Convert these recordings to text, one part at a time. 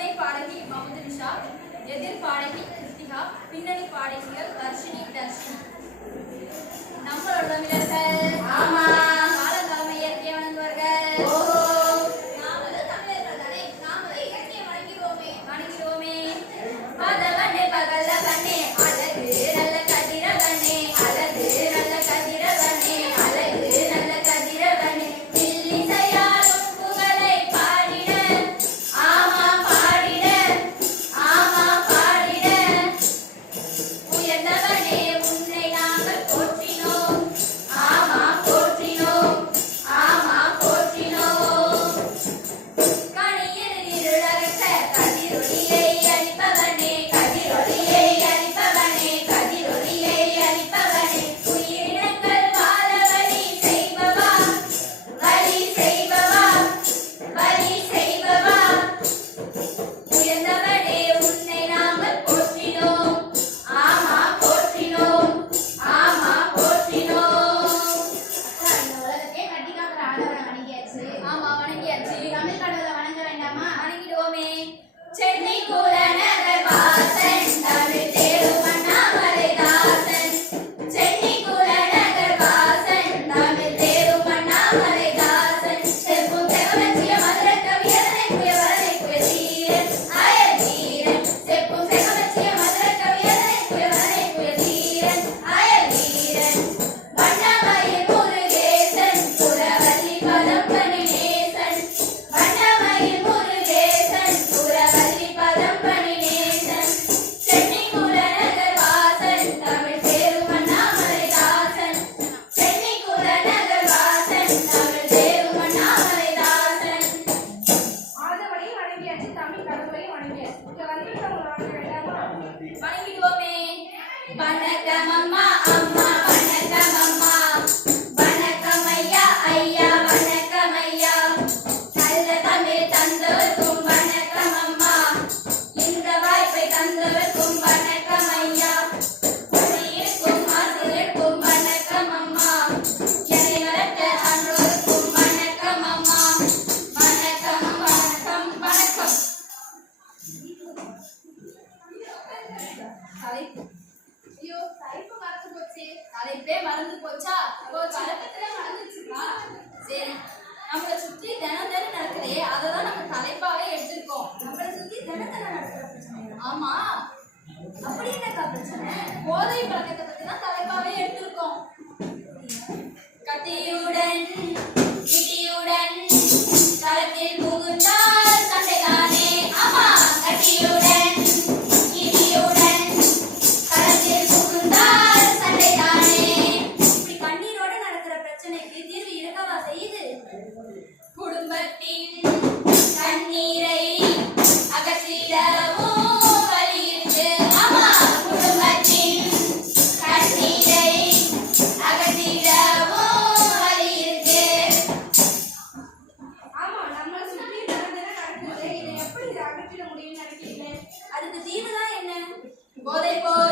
துணை பாடகி மமது நிஷா எதிர் பாடகி கிருத்திகா பின்னணி பாடகிகள் Varshini Dharshini. Money. Technique. ya, kita ambil karena sebagai orang yes. Kalau மறந்து போச்சா? போச்சு சரி. நம்மளை சுத்தி தினம் தினம் நடக்குதே. அதை தான் நம்ம தலைப்பாவே எடுத்திருக்கோம். நம்மளை சுற்றி தினம் தினம் நடக்கிற ஆமா. அப்படி என்னக்கா பிரச்சனை? போதை பழக்கத்தை பத்தி தான் தலைப்பாவே எடுத்திருக்கோம். கட்டியுடன் குடும்பத்தின் கண்ணீரை அகற்றிடவோ வலியிருந்து ஆமா குடும்பத்தின் கண்ணீரை அகற்றிடவோ வலியிருந்து ஆமா நம்மளை அதுக்கு தீர்வு என்ன? போதை போய்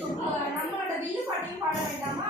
நம்மளோட வில்லுப்பாட்டையும் பாட வேண்டாமா?